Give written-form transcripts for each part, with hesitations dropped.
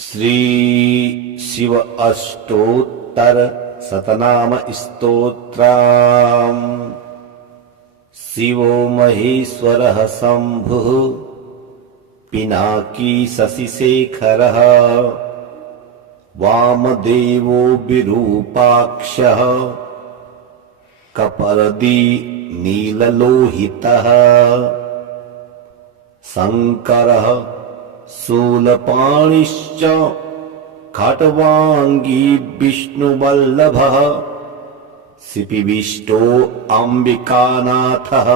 श्री शिव अष्टोत्तर शतनाम स्तोत्रम्। शिवो महेश्वरः शम्भुः पिनाकी शशिशेखरः वामदेवो विरूपाक्षः कपर्दी नीललोहितः शङ्करः शूलपाणिश्च खट्वाङ्गी विष्णुवल्लभः शिपिविष्टो अम्बिकानाथः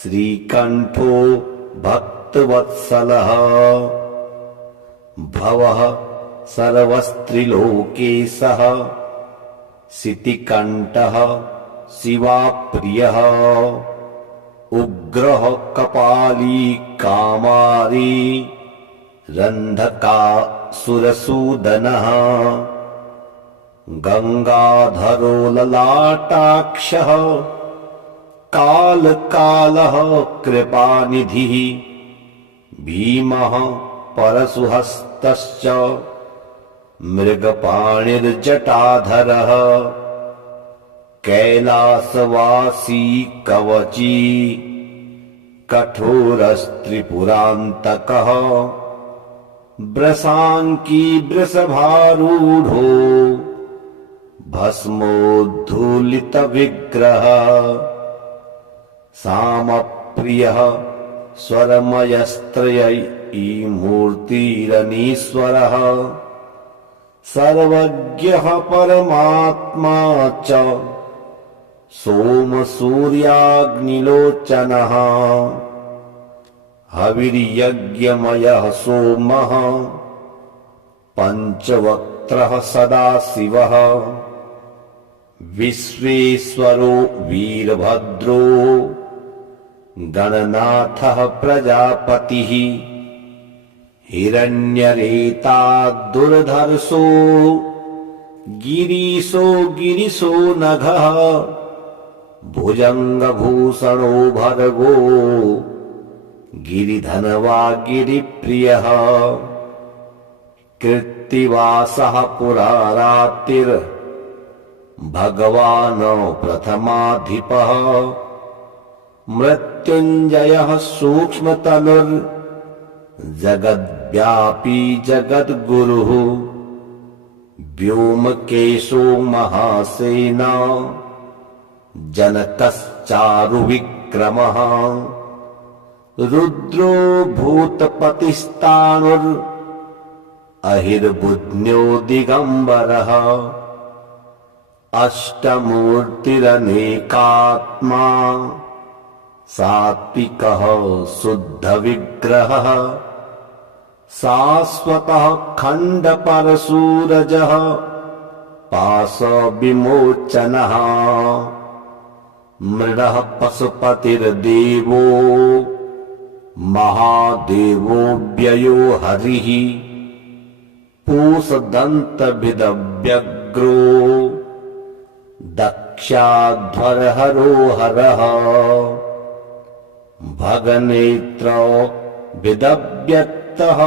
श्रीकण्ठो भक्तवत्सलः भवः सर्वस्त्रिलोकेशः शितिकण्ठः शिवाप्रियः उग्रः कपाली कामारी रन्धकासुरसूदनः गङ्गाधरो ललाटाक्षः कालकालः कृपानिधिः भीमः परशुहस्तश्च मृगपाणिर्जटाधरः कैलासवासी कवची कठोरस्त्रिपुरान्तकः वृषाङ्की वृषभारूढो भस्मोद्धूलितविग्रहः सामप्रियः स्वरमयस्त्रयीमूर्तिरनीश्वरः सर्वज्ञः परमात्मा च सोमसूर्याग्निलोचनः हविर्यज्ञमयः सोमः पञ्चवक्त्रः सदाशिवः विश्वेश्वरो वीरभद्रो गणनाथः प्रजापतिः हिरण्यरेताद्दुर्धर्षो गिरीशो नघः भुजङ्गभूषणो भर्गो गिरिधनवा गिरिप्रियः कृत्तिवासः पुरारातिर्भगवान् प्रथमाधिपः मृत्युञ्जयः सूक्ष्मतनुर्जगद्व्यापी जगद्गुरुः व्योमकेशो महासेना जनकश्चारुविक्रमः रुद्रो भूतपतिस्ताणुरहिर्बुध्न्यो दिगम्बरः अष्टमूर्तिरनेकात्मा सात्विकः शुद्धविग्रहः शाश्वतः खण्डपरशूरजः पाशविमोचनः मृडः पशुपतिर्देवो महादेवो व्ययो हरिः पूषदन्तभिदव्यग्रो दक्षाध्वरहरो हरः भगनेत्रो विदव्यक्तः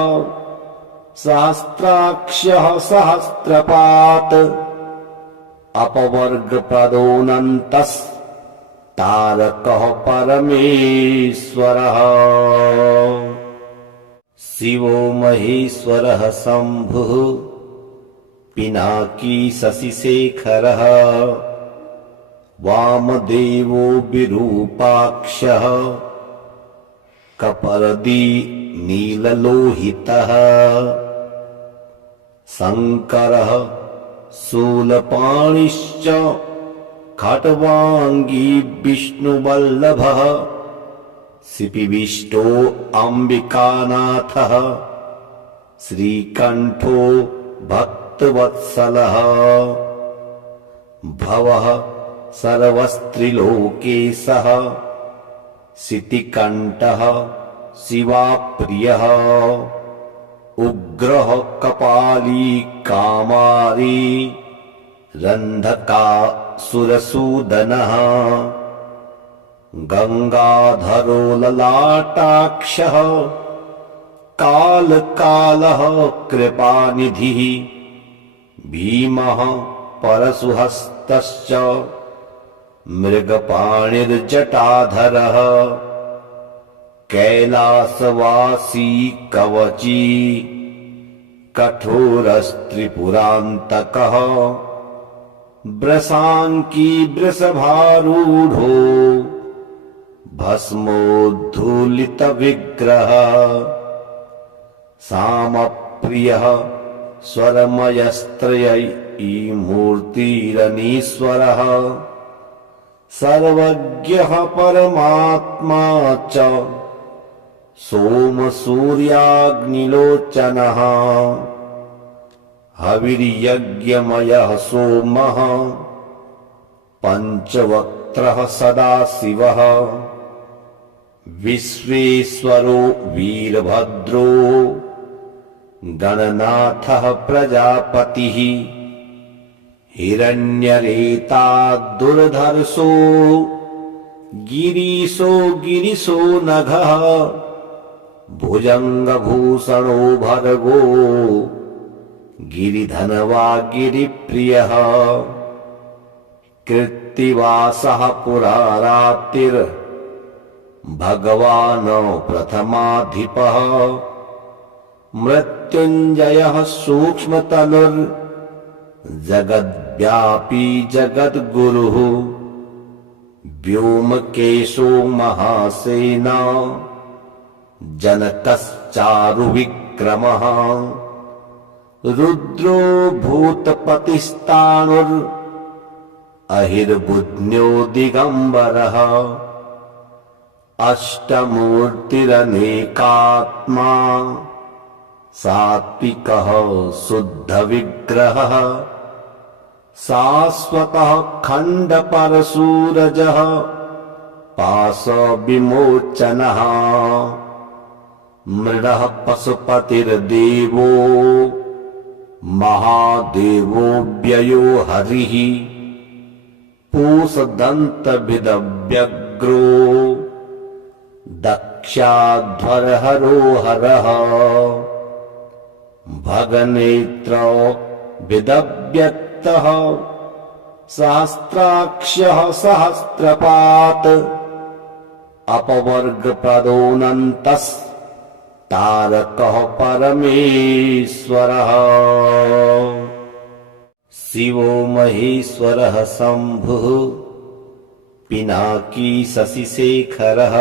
सहस्राक्षः सहस्रपात् अपवर्गप्रदोऽनन्तस्तारकः परमेश्वरः शिवो महेश्वरः शम्भुः पिनाकी शशिशेखरः वामदेवो विरूपाक्षः कपर्दी नीललोहितः शङ्करः शूलपाणिश्च खट्वाङ्गी विष्णुवल्लभः शिपिविष्टो अम्बिकानाथः श्रीकण्ठो भक्तवत्सलः भवः सर्वस्त्रिलोकेशः शितिकण्ठः शिवाप्रियः उग्रः कपाली कामारी रन्धकासुरसूदनः गङ्गाधरो ललाटाक्षः काल कालः कृपानिधिः भीमः परशुहस्तश्च मृगपाणिर्जटाधरः कैलासवासी कवची कठोरस्त्रिपुरान्तकः वृषांकी वृषभारूढो भस्मोद्धूलितविग्रह सामप्रियः स्वरमयस्त्रयी मूर्तिरनीश्वरः सर्वज्ञः परमात्मा च सोमसूर्याग्निलोचनः हविर्यज्ञमयः सोमः पञ्चवक्त्रः सदाशिवः विश्वेश्वरो वीरभद्रो गणनाथः प्रजापतिः हिरण्यरेता दुर्धर्षो गिरीशो नघः भुजङ्गभूषणो भर्गो गिरिधनवा गिरिप्रियः कृत्तिवासः पुरारातिर्भगवान् प्रथमाधिपः मृत्युञ्जयः सूक्ष्मतनुर्जगद्व्यापी जगद्गुरुः व्योमकेशो महासेना जनकश्चारुविक्रमः रुद्रो भूतपतिस्ताणुर्अहिर्बुध्न्यो दिगम्बरः अष्टमूर्तिरनेकात्मा सात्विकः शुद्धविग्रहः शाश्वतः खण्डपरशूरजः पाशविमोचनः मृडः पशुपतिर्देवो महादेवो व्ययो हरिः पूषदन्तविदव्यग्रो दक्षाध्वरहरो हरः भगनेत्रो विदव्यक्तः सहस्राक्षः सहस्रपात् अपवर्गप्रदोऽनन्तस्तारकः परमेश्वरः शिवो महेश्वरः शम्भुः पिनाकी शशिशेखरः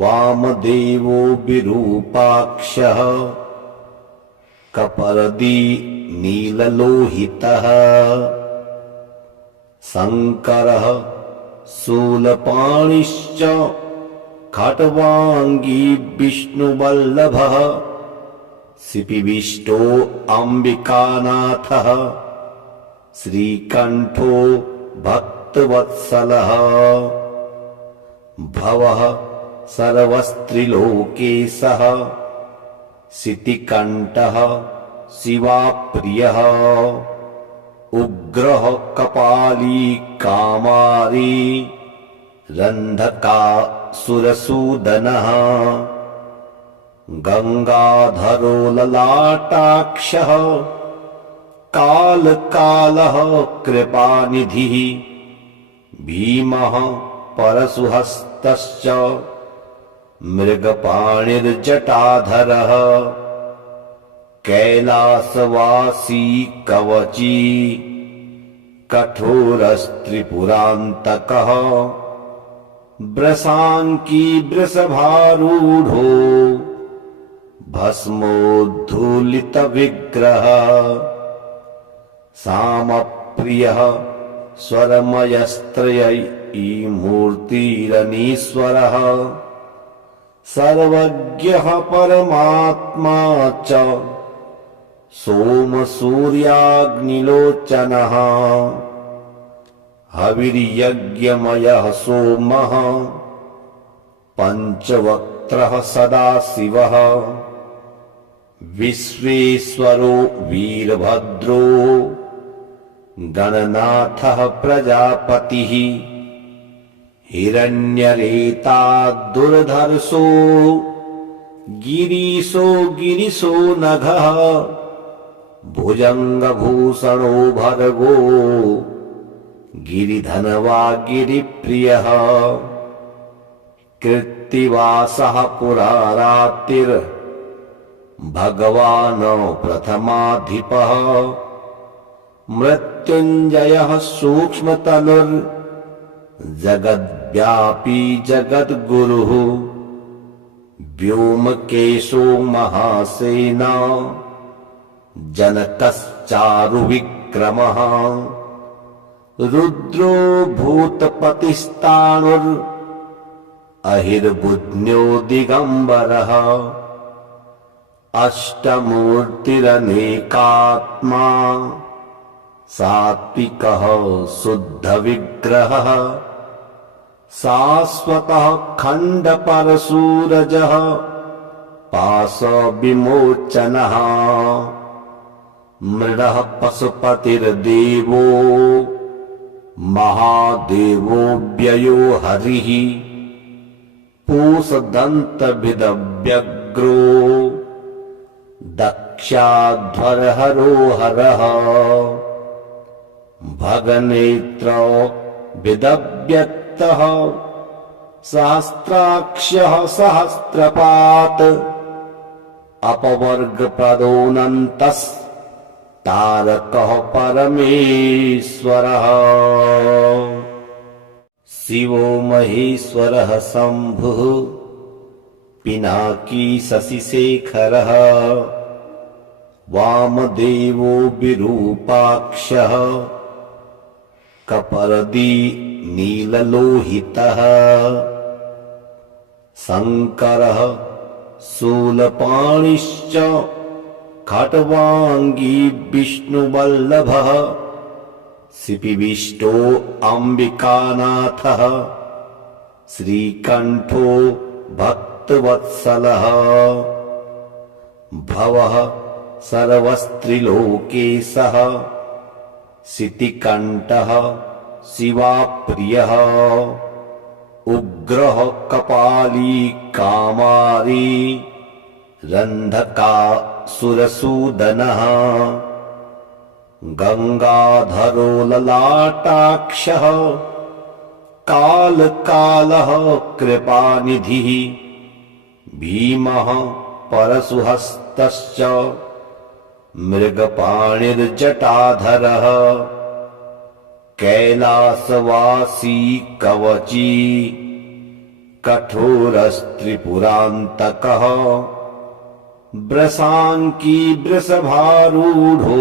वामदेवो विरूपाक्षः कपर्दी नीललोहितः शङ्करः शूलपाणिश्च खट्वाङ्गी विष्णुवल्लभः शिपिविष्टो अम्बिकानाथः श्रीकण्ठो भक्तवत्सलः भवः सर्वस्त्रिलोकेशः शितिकण्ठः शिवाप्रियः उग्रः कपाली कामारी रन्धकासुरसूदनः गङ्गाधरो ललाटाक्षः कालकालः कृपानिधिः भीमः परशुहस्तश्च मृगपाणिर्जटाधरः कैलासवासी कवची कठोरस्त्रिपुरान्तकः वृषांकी वृषभारूढो भस्मोद्धूलितविग्रह सामप्रियः स्वरमयस्त्रयी मूर्तिरनीश्वरः सर्वज्ञः परमात्मा च सोमसूर्याग्निलोचनः हविर्यज्ञमयः सोमः पञ्चवक्त्रः सदाशिवः विश्वेश्वरो वीरभद्रो गणनाथः प्रजापतिः हिरण्यरेता दुर्धर्षो गिरीशो गिरिशो नघः भुजङ्गभूषणो भर्गो गिरिधनवा गिरिप्रियः कृत्तिवासः पुरारातिर्भगवान् प्रथमाधिपः मृत्युञ्जयः सूक्ष्मतनुर्जगद्व्यापी जगद्गुरुः व्योमकेशो महासेना जनकश्चारुविक्रमः रुद्रो भूतपतिस्ताणुरहिर्बुध्न्यो दिगम्बरः अष्टमूर्तिरनेकात्मा सात्विकः शुद्धविग्रहः शाश्वतः खण्डपरशूरजः पाशविमोचनः मृडः पशुपतिर्देवो महादेवो व्ययो हरिः पूषदन्तभिदव्यग्रो दक्षाध्वरहरो हरः भगनेत्रो विदव्यक्तः सहस्राक्षः सहस्रपात् अपवर्गप्रदोऽनन्तस्तारकः परमेश्वरः शिवो महेश्वरः शम्भुः पिनाकी शशिशेखरः वामदेवो विरूपाक्षः कपर्दी नीललोहितः शङ्करः शूलपाणिश्च खट्वाङ्गी विष्णुवल्लभः शिपिविष्टो अम्बिकानाथः श्रीकण्ठो भक्तवत्सलः भवः सर्वस्त्रिलोकेशः शितिकण्ठः शिवाप्रियः उग्रः कपाली कामारी रन्धकासुरसूदनः गङ्गाधरो ललाटाक्षः कालकालः कृपानिधिः भीमः परशुहस्तश्च मृगपाणिर्जटाधरः कैलासवासी कवची कठोरस्त्रिपुरान्तकः वृषाङ्की वृषभारूढो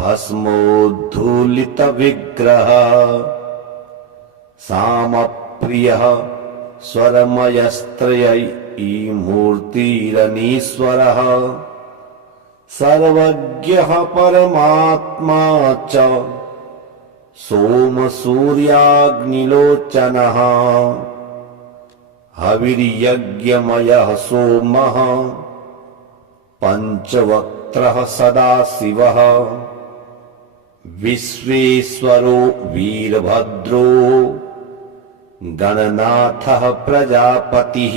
भस्मोद्धूलितविग्रहः सामप्रियः स्वरमयस्त्रयीमूर्तिरनीश्वरः सर्वज्ञः परमात्मा च सोमसूर्याग्निलोचनः हविर्यज्ञमयः सोमः पञ्चवक्त्रः सदाशिवः विश्वेश्वरो वीरभद्रो गणनाथः प्रजापतिः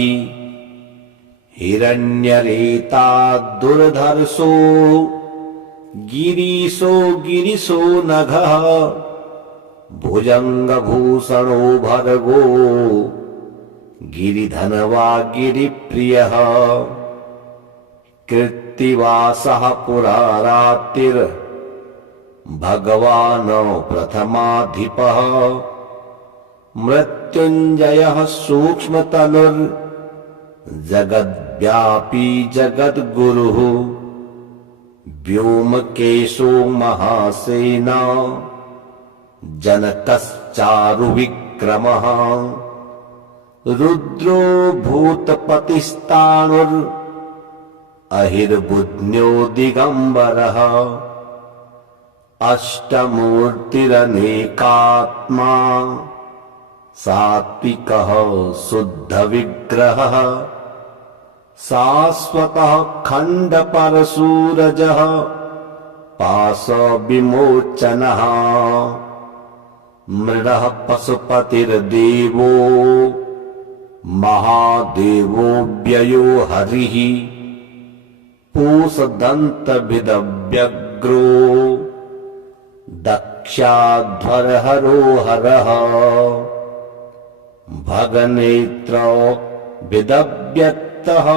हिरण्यरेता दुर्धर्षो गिरीशो गिरिशो नघः भुजङ्गभूषणो भर्गो गिरिधनवा गिरिप्रियः कृत्तिवासः पुरारातिर्भगवान् प्रथमाधिपः मृत्युञ्जयः सूक्ष्मतनुर्जगद्व्यापी जगद्गुरुः व्योमकेशो महासेना जनकश्चारुविक्रमः रुद्रो भूतपतिस्ताणुरहिर्बुध्न्यो दिगम्बरः अष्टमूर्तिरनेकात्मा सात्विकः शुद्धविग्रहः शाश्वतः खण्डपरशूरजः पाशविमोचनः मृडः पशुपतिर्देवो महादेवो व्ययो हरिः पूषदन्तभिदव्यग्रो दक्षाध्वरहरो हरः भगनेत्रो विदव्यक्तः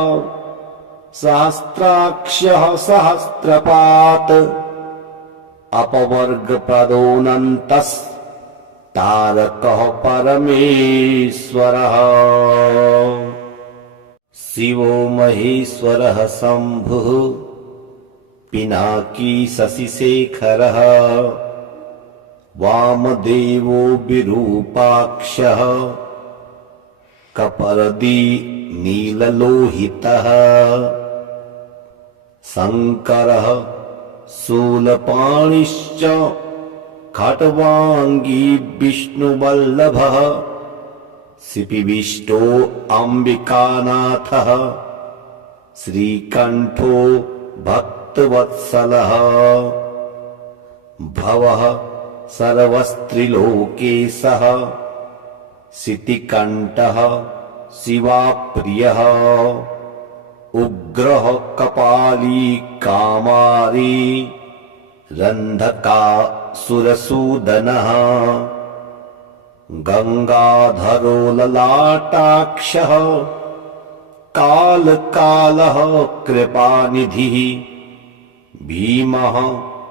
सहस्राक्षः सहस्रपात् अपवर्गप्रदोऽनन्तस् तारकः परमेश्वरः शिवो महेश्वरः शम्भुः पिनाकी शशिशेखरः वामदेवो विरूपाक्षः कपर्दी नीललोहितः शङ्करः शूलपाणिश्च खट्वाङ्गी विष्णुवल्लभः शिपिविष्टो अम्बिकानाथः श्रीकण्ठो भक्तवत्सलः भवः सर्वस्त्रिलोकेशः शितिकण्ठः शिवाप्रियः उग्रः कपाली कामारी रन्धकासुरसूदनः गंगाधरो ललाटाक्षः कालकालः कृपानिधिः भीमः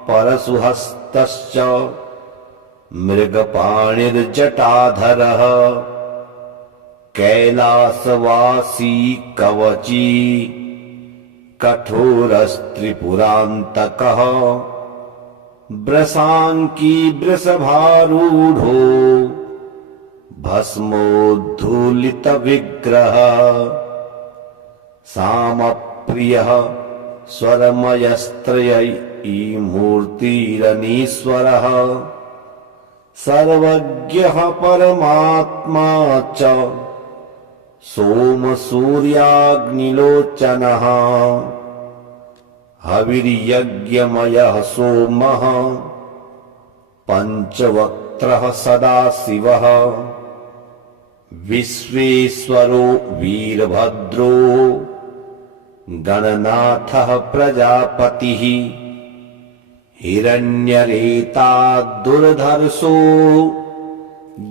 परशुहस्तश्च मृगपाणिर्जटाधरः कैलासवासी कवची कठोरस्त्रिपुरान्तकः वृषाङ्की वृषभारूढो भस्मोद्धूलितविग्रह सामप्रियः स्वरमयस्त्रयी मूर्तिरनीश्वरः सर्वज्ञः परमात्मा च सोमसूर्याग्निलोचनः हविर्यज्ञमयः सोमः पञ्चवक्त्रः सदाशिवः विश्वेश्वरो वीरभद्रो गणनाथः प्रजापतिः हिरण्यरेता दुर्धर्षो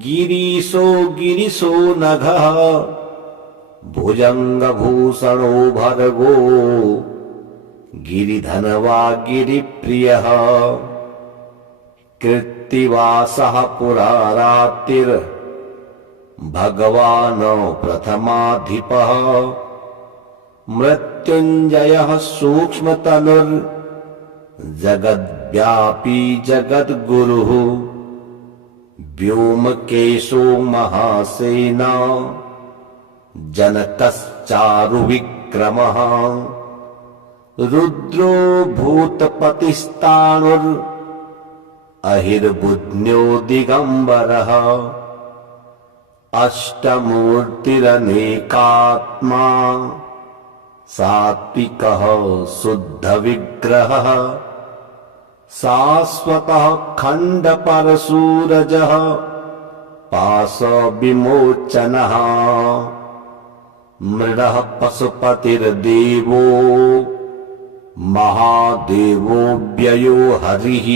गिरीशो नघः भुजङ्गभूषणो भर्गो गिरिधनवा गिरिप्रियः कृत्तिवासः पुरारातिर् भगवान् प्रथमाधिपः मृत्युञ्जयः सूक्ष्मतनुर् जगद्व्यापी जगद्गुरुः व्योमकेशो महासेना जनकश्चारुविक्रमः रुद्रो भूतपतिस्ताणुर् अहिर्बुध्न्यो दिगम्बरः अष्टमूर्तिरनेकात्मा सात्विकः शुद्धविग्रहः शाश्वतः खण्डपरशूरजः पाशविमोचनः मृडः पशुपतिर्देवो महादेवो व्ययो हरिः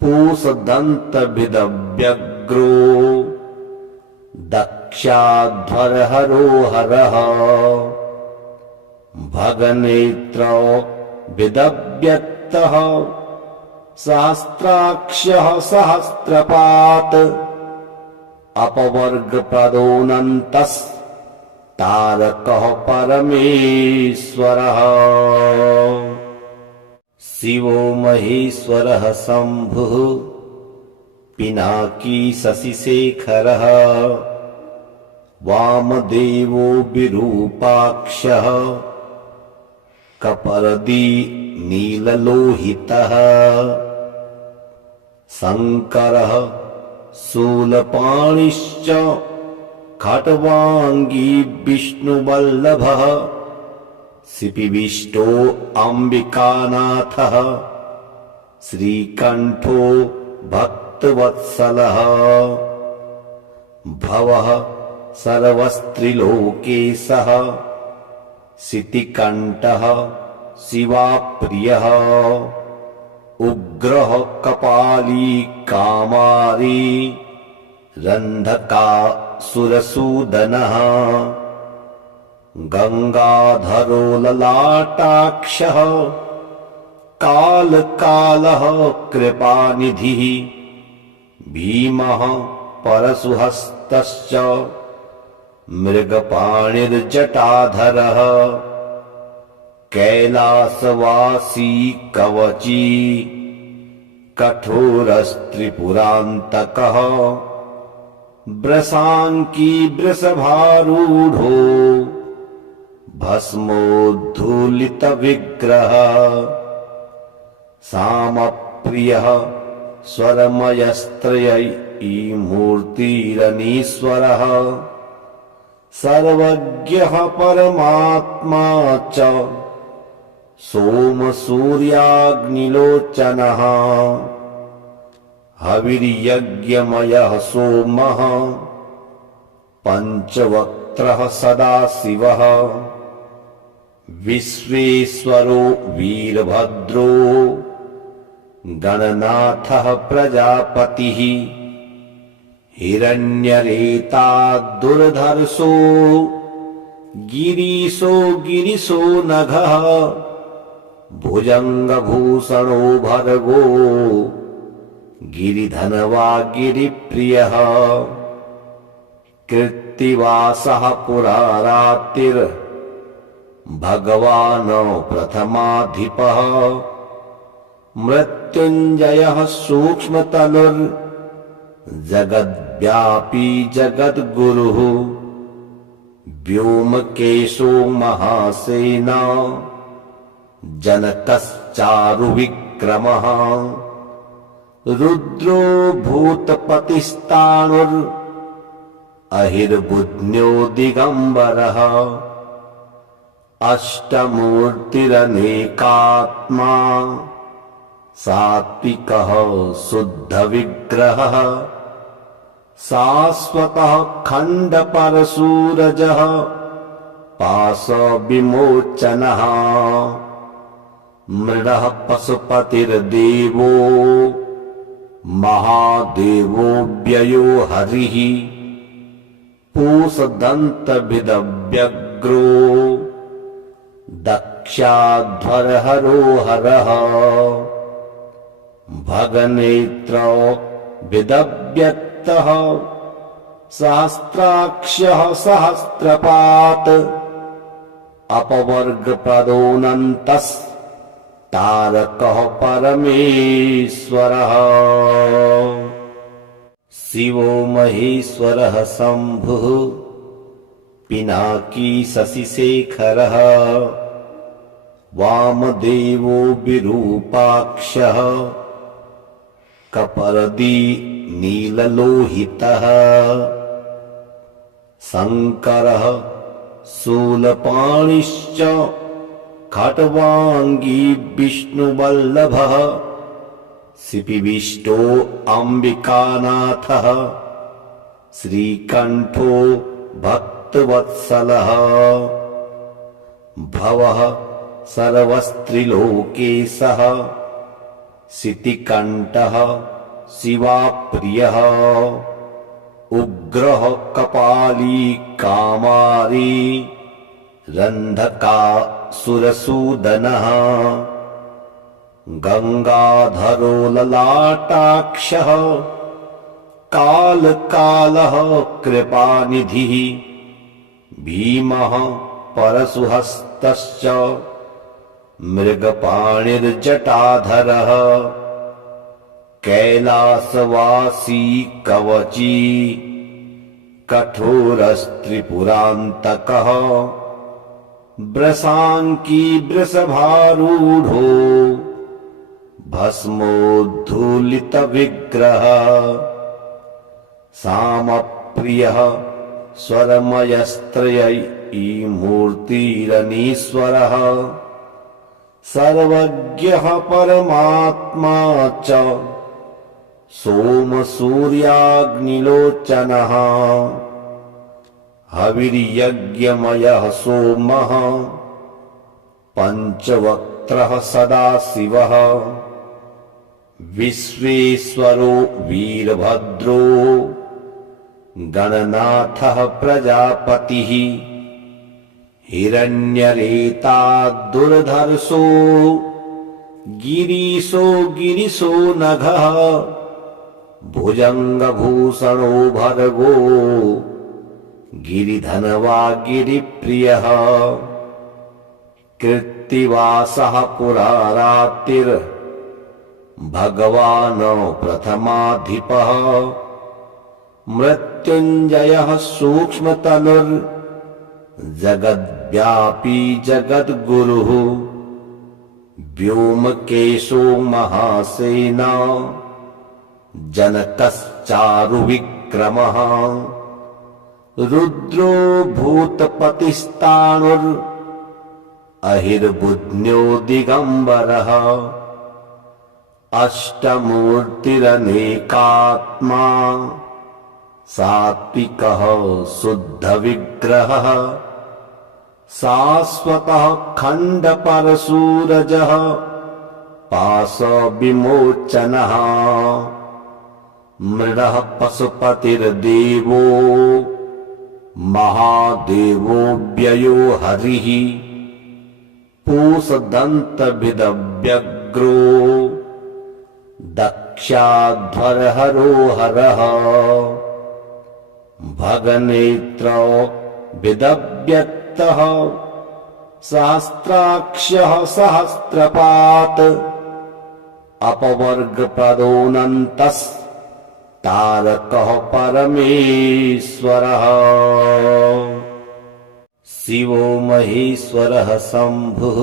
पूषदन्तभिदव्यग्रो दक्षाध्वरहरो हरः भगनेत्रो विदव्यक्तः सहस्राक्षः सहस्रपात् अपवर्गप्रदोऽनन्तस् तारकः परमेश्वरः शिवो महेश्वरः शम्भुः पिनाकी शशिशेखरः वामदेवो विरूपाक्षः कपर्दी नीललोहितः शङ्करः शूलपाणिश्च खट्वाङ्गी विष्णुवल्लभः शिपिविष्टो अम्बिकानाथः श्रीकण्ठो भक्तवत्सलः भवः सर्वस्त्रिलोकेशः शितिकण्ठः शिवाप्रियः उग्रः कपाली कामारी रन्धकासुरसूदनः गङ्गाधरो ललाटाक्षः कालकालः कृपानिधिः भीमः परशुहस्तश्च मृगपाणिर्जटाधरः कैलासवासी कवची कठोरस्त्रिपुरान्तकः वृषाङ्की वृषभारूढो भस्मोद्धूलितविग्रहः सामप्रियः स्वरमयस्त्रयीमूर्तिरनीश्वरः सर्वज्ञः परमात्मा च सोमसूर्याग्निलोचनः हविर्यज्ञमयः सोमः पञ्चवक्त्रः सदाशिवः विश्वेश्वरो वीरभद्रो गणनाथः प्रजापतिः हिरण्यरेताद्दुर्धर्षो गिरीशो नघः भुजङ्गभूषणो भर्गो गिरिधनवा गिरिप्रियः कृत्तिवासः पुरारातिर्भगवान् प्रथमाधिपः मृत्युञ्जयः सूक्ष्मतनुर्जगद्व्यापी जगद्गुरुः व्योमकेशो महासेना जनकश्चारुविक्रमः रुद्रो भूतपतिस्ताणुरहिर्बुध्न्यो दिगम्बरः अष्टमूर्तिरनेकात्मा सात्विकः शुद्धविग्रहः शाश्वतः खण्डपरशूरजः पाशविमोचनः मृडः पशुपतिर्देवो महादेवो व्ययो हरिः पूषदन्तविदव्यग्रो दक्षाध्वरहरो हरः भगनेत्रो विदव्यक्तः सहस्राक्षः सहस्रपात् अपवर्गपदोऽनन्तस्तारकः परमेश्वरः शिवो महेश्वरः शम्भुः पिनाकी शशिशेखरः वामदेवो विरूपाक्षः कपर्दी नीललोहितः शङ्करः शूलपाणिश्च खट्वाङ्गी विष्णुवल्लभः शिपिविष्टो अम्बिकानाथः श्रीकण्ठो भक्तवत्सलः भवः सर्वस्त्रिलोकेशः शितिकण्ठः शिवाप्रियः उग्रः कपाली कामारी रन्धकासुरसूदनः गङ्गाधरो ललाटाक्षः कालकालः कृपानिधिः भीमः परशुहस्तश्च मृगपाणिर्जटाधरः कैलासवासी कवची कठोरस्त्रिपुरान्तकः वृषाङ्की वृषभारूढो भस्मोद्धूलितविग्रहः सामप्रियः स्वरमयस्त्रयीमूर्तिरनीश्वरः सर्वज्ञः परमात्मा च सोमसूर्याग्निलोचनः हविर्यज्ञमयः सोमः पञ्चवक्त्रः सदाशिवः विश्वेश्वरो वीरभद्रो गणनाथः प्रजापतिः हिरण्यरेताद्दुर्धर्षो गिरीशो नघः भुजङ्गभूषणो भर्गो गिरिधनवा गिरिप्रियः कृत्तिवासः पुरारातिर्भगवान् प्रथमाधिपः मृत्युञ्जयः सूक्ष्मतनुर्जगद्व्यापी जगद्गुरुः व्योमकेशो महासेना जनकश्चारुविक्रमः रुद्रो भूतपतिस्ताणुरहिर्बुध्न्यो दिगम्बरः अष्टमूर्तिरनेकात्मा सात्विकः शुद्धविग्रहः शाश्वतः खण्डपरशूरजः पाशविमोचनः मृडः पशुपतिर्देवो महादेवो व्ययो हरिः पूषदन्तभिदव्यग्रो दक्षाध्वरहरो हरः भगनेत्रो विदव्यक्तः सहस्राक्षः सहस्रपात् अपवर्गप्रदोऽनन्तस्तारकः परमेश्वरः शिवो महेश्वरः शम्भुः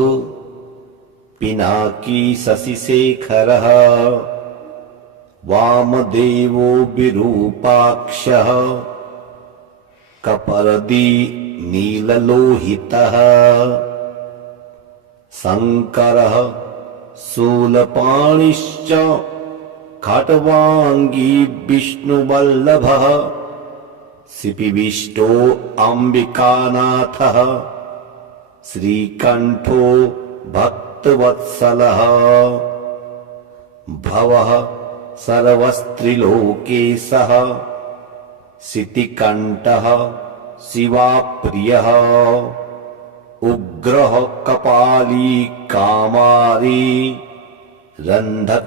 पिनाकी शशिशेखरः वामदेवो विरूपाक्षः कपर्दी नीललोहितः शङ्करः शूलपाणिश्च खट्वाङ्गी विष्णुवल्लभः शिपिविष्टो अम्बिकानाथः श्रीकण्ठो भक्तवत्सलः भवः सर्वस्त्रिलोकेशः शितिकण्ठः शिवाप्रियः उग्रः कपाली कामारी रन्धकासुरसूदनः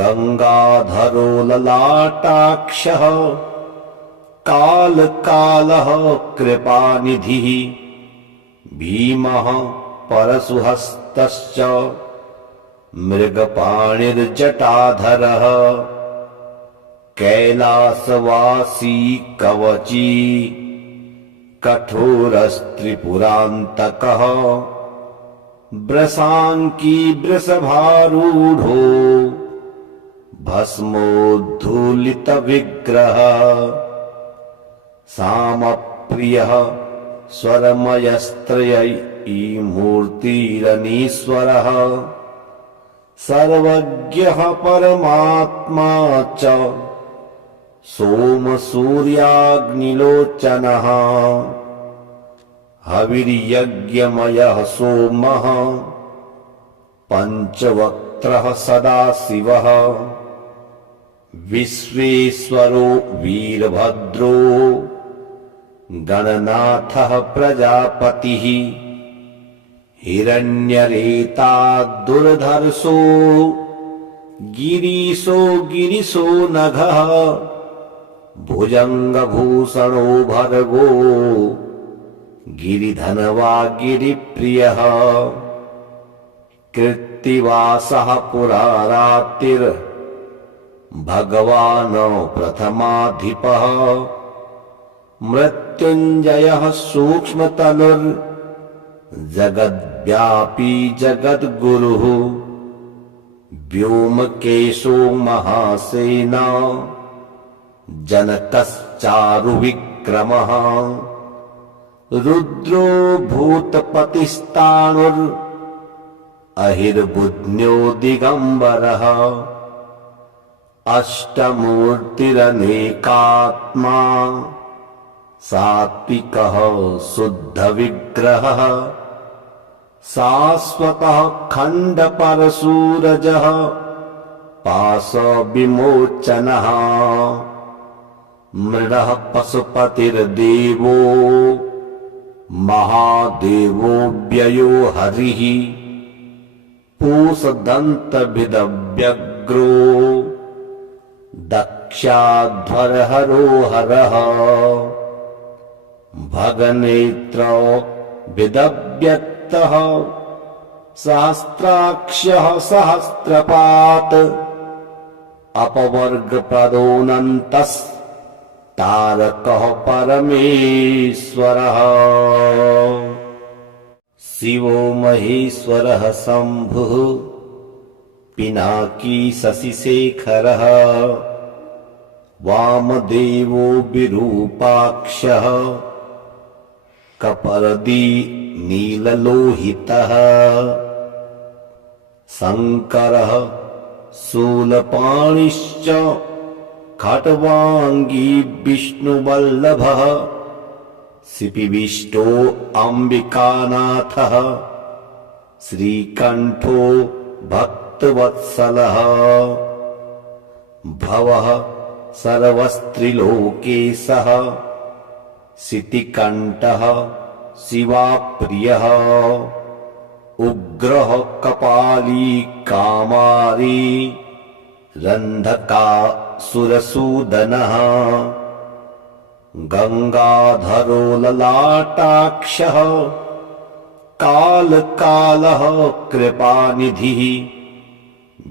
गङ्गाधरो ललाटाक्षः कालकालः कृपानिधिः भीमः परशुहस्तश्च मृगपाणिर्जटाधरः कैलासवासी कवची कठोरस्त्रिपुरान्तकः वृषाङ्की वृषभारूढो भस्मोद्धूलितविग्रहः सामप्रियः स्वरमयस्त्रयीमूर्तिरनीश्वरः सर्वज्ञः परमात्मा च सोमसूर्याग्निलोचनः हविर्यज्ञमयः सोमः पञ्चवक्त्रः सदाशिवः विश्वेश्वरो वीरभद्रो गणनाथः प्रजापतिः हिरण्यरेताद्दुर्धर्षो गिरीशो नघः भुजङ्गभूषणो भर्गो गिरिधनवा गिरिप्रियः कृत्तिवासः पुरारातिर्भगवान् प्रथमाधिपः मृत्युञ्जयः सूक्ष्मतनुर्जगद्व्यापी जगद्गुरुः व्योमकेशो महासेना जनकश्चारुविक्रमः रुद्रो भूतपतिस्ताणुरहिर्बुध्न्यो दिगम्बरः अष्टमूर्तिरनेकात्मा सात्विकः शुद्धविग्रहः शाश्वतः खण्डपरशूरजः पाशविमोचनः मृडः पशुपतिर्देवो महादेवो व्ययो हरिः पूषदन्तभिदव्यग्रो दक्षाध्वरहरो हरः भगनेत्रो विदव्यक्तः सहस्राक्षः सहस्रपात् अपवर्गप्रदोऽनन्तस्तारकः परमेश्वरः शिवो महेश्वरः शम्भुः पिनाकी शशिशेखरः वामदेवो विरूपाक्षः कपर्दी नीललोहितः शङ्करः शूलपाणिश्च खट्वाङ्गी विष्णुवल्लभः शिपिविष्टो अम्बिकानाथः श्रीकण्ठो भक्तवत्सलः भवः सर्वस्त्रिलोकेशः शितिकण्ठः शिवाप्रियः उग्रः कपाली कामारी रन्धकासुरसूदनः गंगाधरो ललाटाक्षः कालकालः कृपानिधिः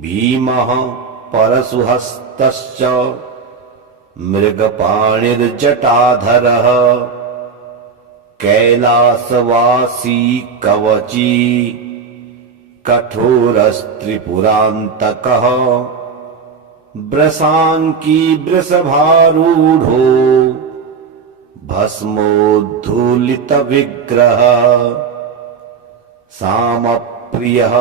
भीमः परशुहस्तश्च मृगपाणिर्जटाधरः कैलासवासी कवची कठोरस्त्रिपुरान्तकः वृषाङ्की वृषभारूढो भस्मोद्धूलितविग्रह सामप्रियः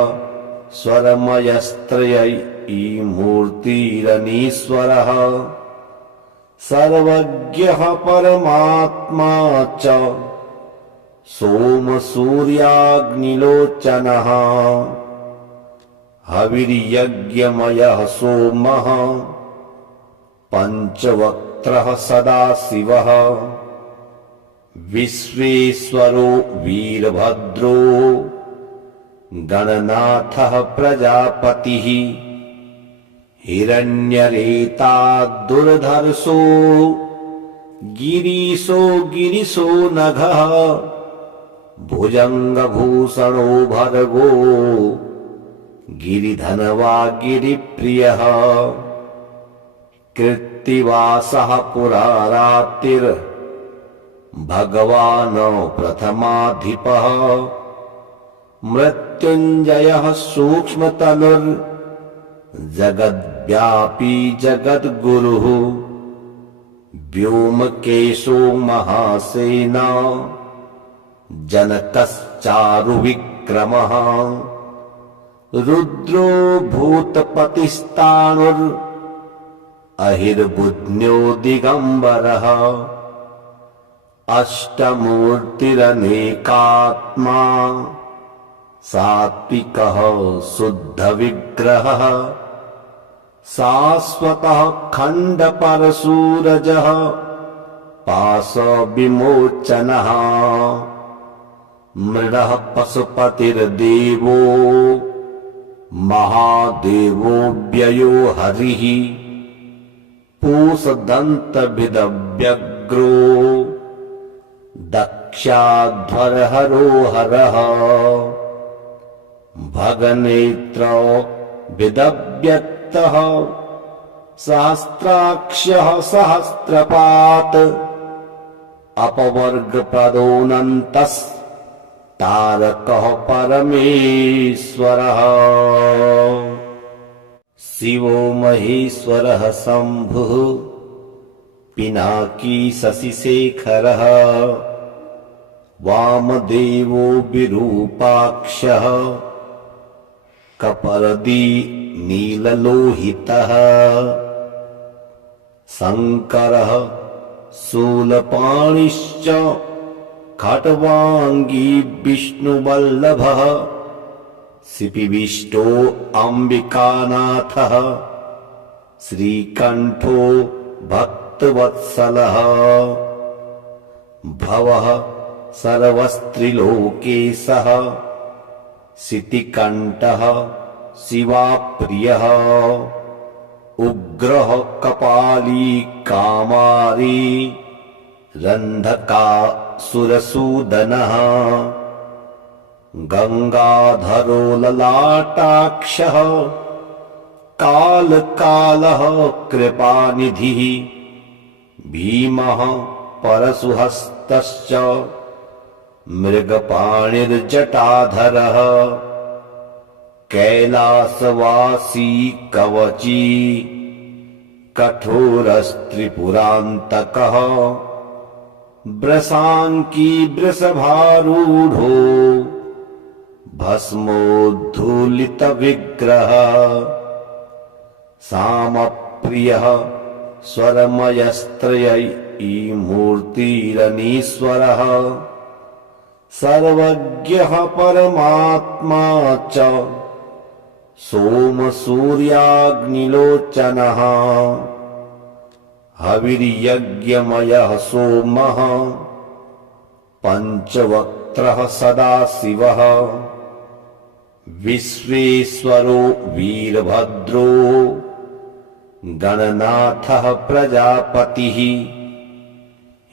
स्वरमयस्त्रयीमूर्तिरनीश्वरः सर्वज्ञः परमात्मा च सोमसूर्याग्निलोचनः हविर्यज्ञमयः सोमः पञ्चवक्त्रः सदाशिवः विश्वेश्वरो वीरभद्रो गणनाथः प्रजापतिः हिरण्यरेता दुर्धर्षो गिरीशो नघः भुजङ्गभूषणो भर्गो गिरिधनवा गिरिप्रियः कृत्तिवासः पुरारातिर् भगवान् प्रथमाधिपः मृत्युञ्जयः सूक्ष्मतनुर्जगद्व्यापी जगद्गुरुः व्योमकेशो महासेना जनकश्चारुविक्रमः रुद्रो भूतपतिस्ताणुर्अहिर्बुध्न्यो दिगम्बरः अष्टमूर्तिरनेकात्मा सात्विकः शुद्धविग्रहः शाश्वतः खण्डपरशूरजः पाशविमोचनः मृडः पशुपतिर्देवो महादेवो व्ययो हरिः पूषदन्तभिदव्यग्रो दक्षाध्वरहरो हरः भगनेत्रो विदव्यक्तः सहस्राक्षः सहस्रपात् अपवर्गप्रदोऽनन्तस्तारकः परमेश्वरः शिवो महेश्वरः शम्भुः पिनाकी शशिशेखरः वामदेवो विरूपाक्षः कपर्दी नीललोहितः शङ्करः शूलपाणिश्च खट्वाङ्गी विष्णुवल्लभः शिपिविष्टो अम्बिकानाथः श्रीकण्ठो भक्तवत्सलः भवः सर्वस्त्रिलोकेशः शितिकण्ठः शिवाप्रियः उग्रः कपाली कामारी रन्धकासुरसूदनः गङ्गाधरो ललाटाक्षः कालकालः कृपानिधिः भीमः परशुहस्तश्च मृगपाणिर्जटाधरः कैलासवासी कवची कठोरस्त्रिपुरान्तकः वृषाङ्की वृषभारूढो भस्मोद्धूलितविग्रहः सामप्रियः स्वरमयस्त्रयीमूर्तिरनीश्वरः सर्वज्ञः परमात्मा च सोमसूर्याग्निलोचनः हविर्यज्ञमयः सोमः पञ्चवक्त्रः सदाशिवः विश्वेश्वरो वीरभद्रो गणनाथः प्रजापतिः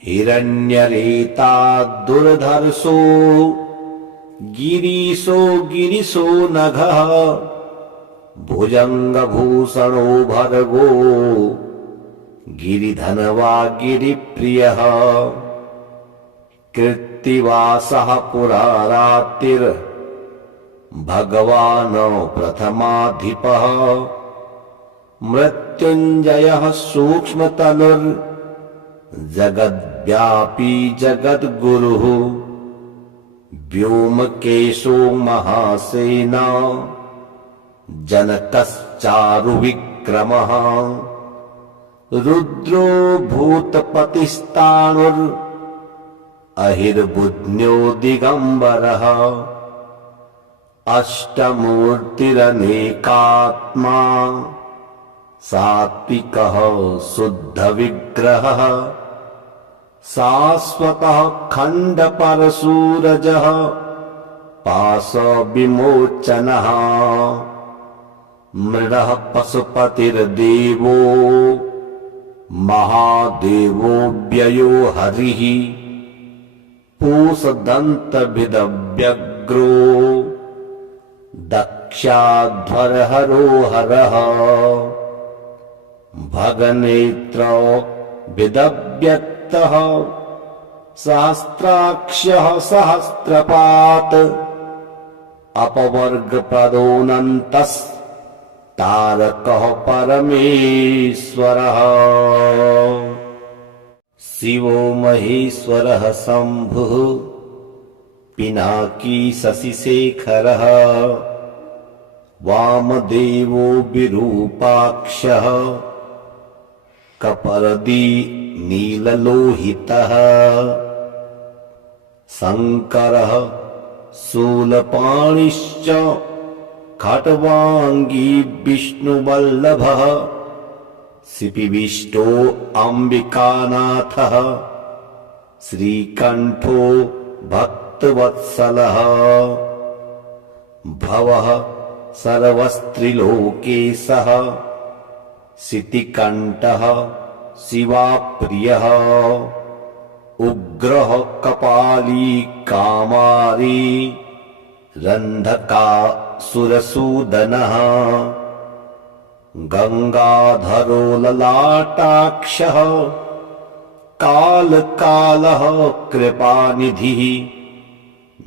हिरण्यरेताद्दुर्धर्षो गिरीशो नघः भुजङ्गभूषणो भर्गो गिरिधनवा गिरिप्रियः कृत्तिवासः पुरारातिर्भगवान् प्रथमाधिपः मृत्युञ्जयः सूक्ष्मतनुर्जगद्व्यापी जगद्गुरुः व्योमकेशो महासेना जनकश्चारुविक्रमः रुद्रो भूतपतिस्ताणुरहिर्बुध्न्यो दिगम्बरः अष्टमूर्तिरनेकात्मा सात्विकः शुद्धविग्रहः शाश्वतः खण्डपरशूरजः पाशविमोचनः मृडः पशुपतिर्देवो महादेवो व्ययो हरिः पूषदन्तभिदव्यग्रो दक्षाध्वरहरो हरः भगनेत्रो विदव्यक्तः सहस्राक्षः सहस्रपात् अपवर्गप्रदोऽनन्तस्तारकः परमेश्वरः शिवो महेश्वरः शम्भुः पिनाकी शशिशेखरः वामदेवो विरूपाक्षः कपर्दी नीललोहितः शङ्करः शूलपाणिश्च खट्वाङ्गी विष्णुवल्लभः शिपिविष्टो अम्बिकानाथः श्रीकण्ठो भक्तवत्सलः भवः सर्वस्त्रिलोकेशः शितिकण्ठः शिवाप्रियः उग्रः कपाली कामारी रन्धकासुरसूदनः गङ्गाधरो ललाटाक्षः कालकालः कृपानिधिः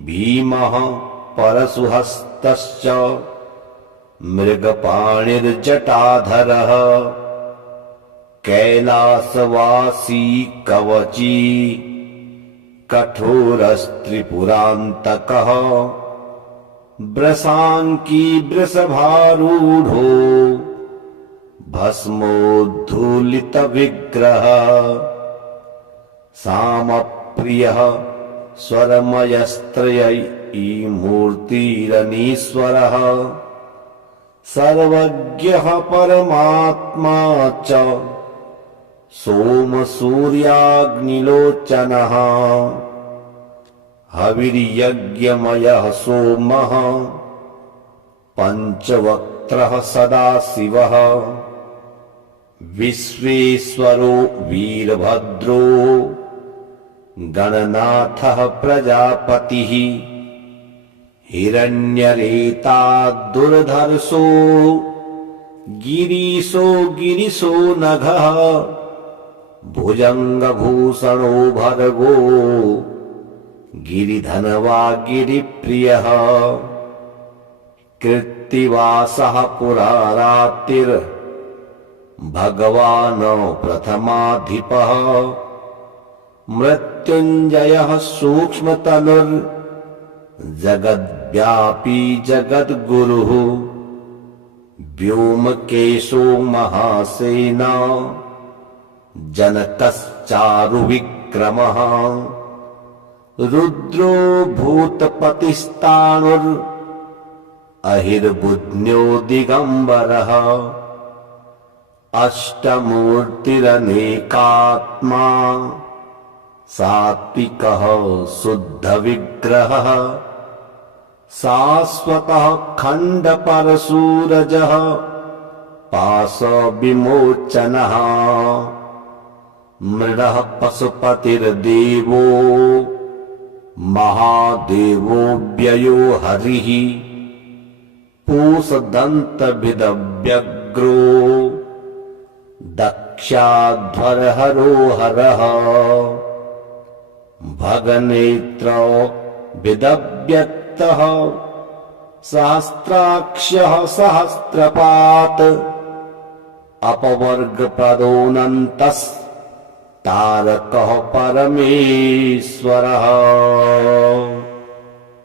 भीमः परशुहस्तश्च मृगपाणिर्जटाधरः कैलासवासी कवची कठोरस्त्रिपुरान्तकः वृषाङ्की वृषभारूढो भस्मोद्धूलितविग्रह सामप्रियः स्वरमयस्त्रयीमूर्तिरनीश्वरः सर्वज्ञः परमात्मा च सोमसूर्याग्निलोचनः हविर्यज्ञमयः सोमः पञ्चवक्त्रः सदाशिवः विश्वेश्वरो वीरभद्रो गणनाथः प्रजापतिः हिरण्यरेताद्दुर्धर्षो गिरीशो नघः भुजङ्गभूषणो भर्गो गिरिधनवा गिरिप्रियः कृत्तिवासः पुरारातिर्भगवान् प्रथमाधिपः मृत्युञ्जयः सूक्ष्मतनुर्जगद्व्यापी जगद्गुरुः व्योमकेशो महासेना जनकश्चारुविक्रमः रुद्रो भूतपतिस्ताणुरहिर्बुध्न्यो दिगम्बरः अष्टमूर्तिरनेकात्मा सात्विकः शुद्धविग्रहः शाश्वतः खण्डपरशूरजः पाशविमोचनः मृडः पशुपतिर्देवो महादेवो व्ययो हरिः पूषदन्तभिदव्यग्रो दक्षाध्वरहरो हरः भगनेत्रो विदव्यक्तः सहस्राक्षः सहस्रपात् अपवर्गप्रदोऽनन्तस्तारकः परमेश्वरः।